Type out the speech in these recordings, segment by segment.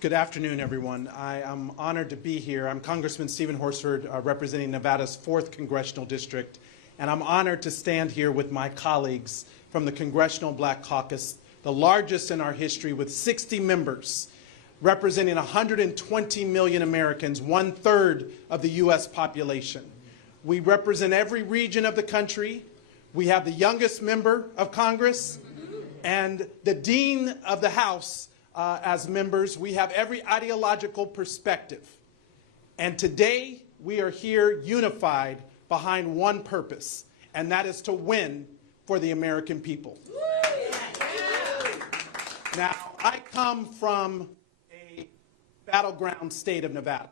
Good afternoon, everyone. I am honored to be here. I'm Congressman Stephen Horsford, representing Nevada's 4th Congressional District, and I'm honored to stand here with my colleagues from the Congressional Black Caucus, the largest in our history, with 60 members, representing 120 million Americans, 1/3 of the U.S. population. We represent every region of the country. We have the youngest member of Congress and the Dean of the House as members. We have every ideological perspective. And today we are here unified behind one purpose, and that is to win for the American people. Now, I come from a battleground state of Nevada.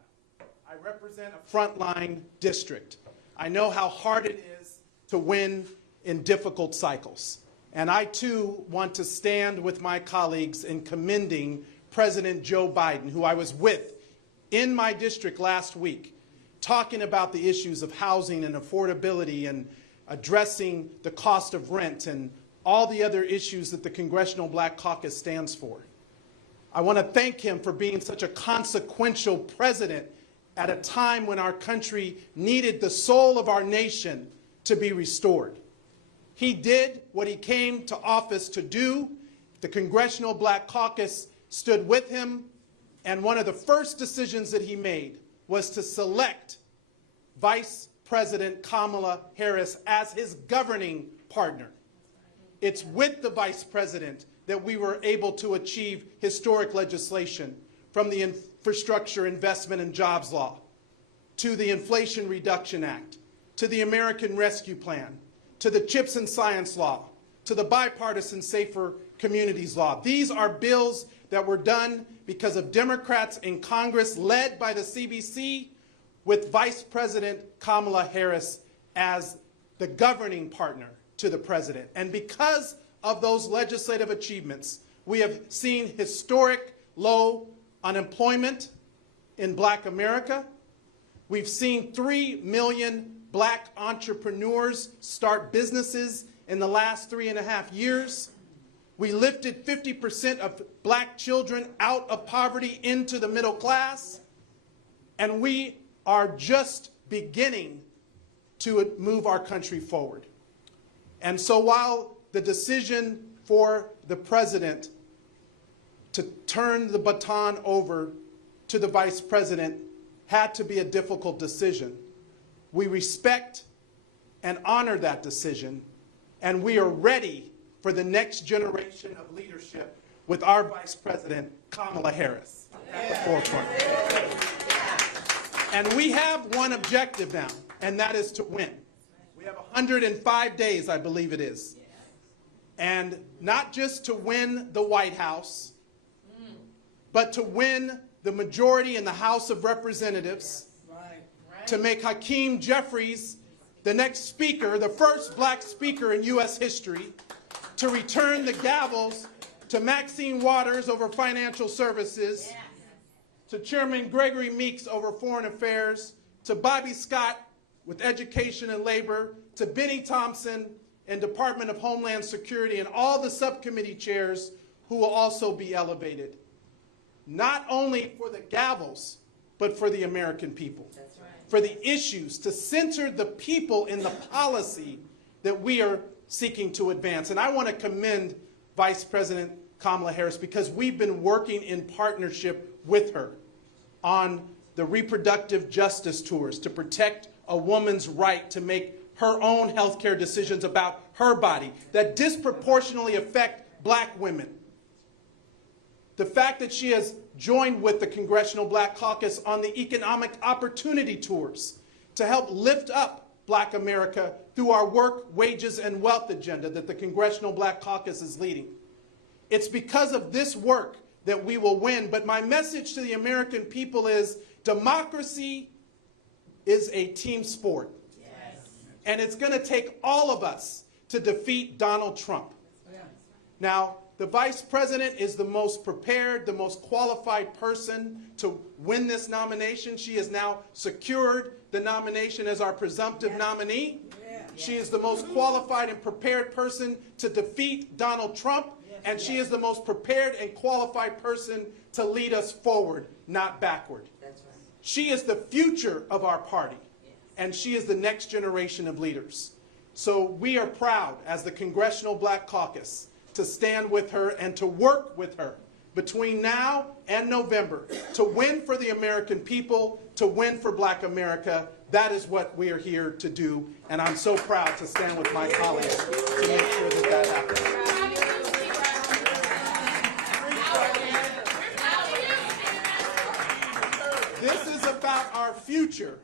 I represent a frontline district. I know how hard it is to win in difficult cycles. And I, too, want to stand with my colleagues in commending President Joe Biden, who I was with in my district last week, talking about the issues of housing and affordability and addressing the cost of rent and all the other issues that the Congressional Black Caucus stands for. I want to thank him for being such a consequential president at a time when our country needed the soul of our nation to be restored. He did what he came to office to do. The Congressional Black Caucus stood with him, and one of the first decisions that he made was to select Vice President Kamala Harris as his governing partner. It's with the Vice President that we were able to achieve historic legislation, from the Infrastructure Investment and Jobs Law, to the Inflation Reduction Act, to the American Rescue Plan, to the CHIPS and Science Law, to the Bipartisan Safer Communities Law. These are bills that were done because of Democrats in Congress, led by the CBC, with Vice President Kamala Harris as the governing partner to the president. And because of those legislative achievements, we have seen historic low unemployment in Black America. We've seen 3 million Black entrepreneurs start businesses in the last 3.5 years. We lifted 50% of Black children out of poverty into the middle class. And we are just beginning to move our country forward. And so while the decision for the president to turn the baton over to the vice president had to be a difficult decision, we respect and honor that decision, and we are ready for the next generation of leadership with our Vice President, Kamala Harris, at the forefront. And we have one objective now, and that is to win. We have 105 days, I believe it is. And not just to win the White House, but to win the majority in the House of Representatives, to make Hakeem Jeffries the next speaker, the first Black speaker in U.S. history, to return the gavels to Maxine Waters over financial services, to Chairman Gregory Meeks over foreign affairs, to Bobby Scott with education and labor, to Benny Thompson in Department of Homeland Security, and all the subcommittee chairs who will also be elevated, not only for the gavels, but for the American people. That's right. For the issues, to center the people in the policy that we are seeking to advance. And I want to commend Vice President Kamala Harris, because we've been working in partnership with her on the reproductive justice tours to protect a woman's right to make her own health care decisions about her body that disproportionately affect Black women. The fact that she has joined with the Congressional Black Caucus on the economic opportunity tours to help lift up Black America through our work, wages, and wealth agenda that the Congressional Black Caucus is leading. It's because of this work that we will win. But my message to the American people is democracy is a team sport. Yes. And it's going to take all of us to defeat Donald Trump. Yeah. Now, the vice president is the most prepared, the most qualified person to win this nomination. She has now secured the nomination as our presumptive nominee. Yeah. She is the most qualified and prepared person to defeat Donald Trump. Yeah. and she is the most prepared and qualified person to lead us forward, not backward. That's right. She is the future of our party, and she is the next generation of leaders. So we are proud, as the Congressional Black Caucus, to stand with her and to work with her between now and November to win for the American people, to win for Black America. That is what we are here to do, and I'm so proud to stand with my colleagues to make sure that that happens. This is about our future,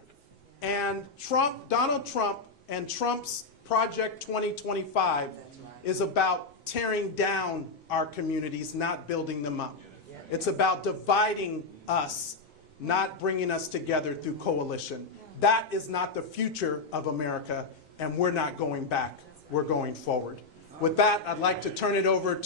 and Donald Trump and Trump's Project 2025 is about tearing down our communities, not building them up. It's about dividing us, not bringing us together through coalition. That is not the future of America, and we're not going back. We're going forward. With that, I'd like to turn it over to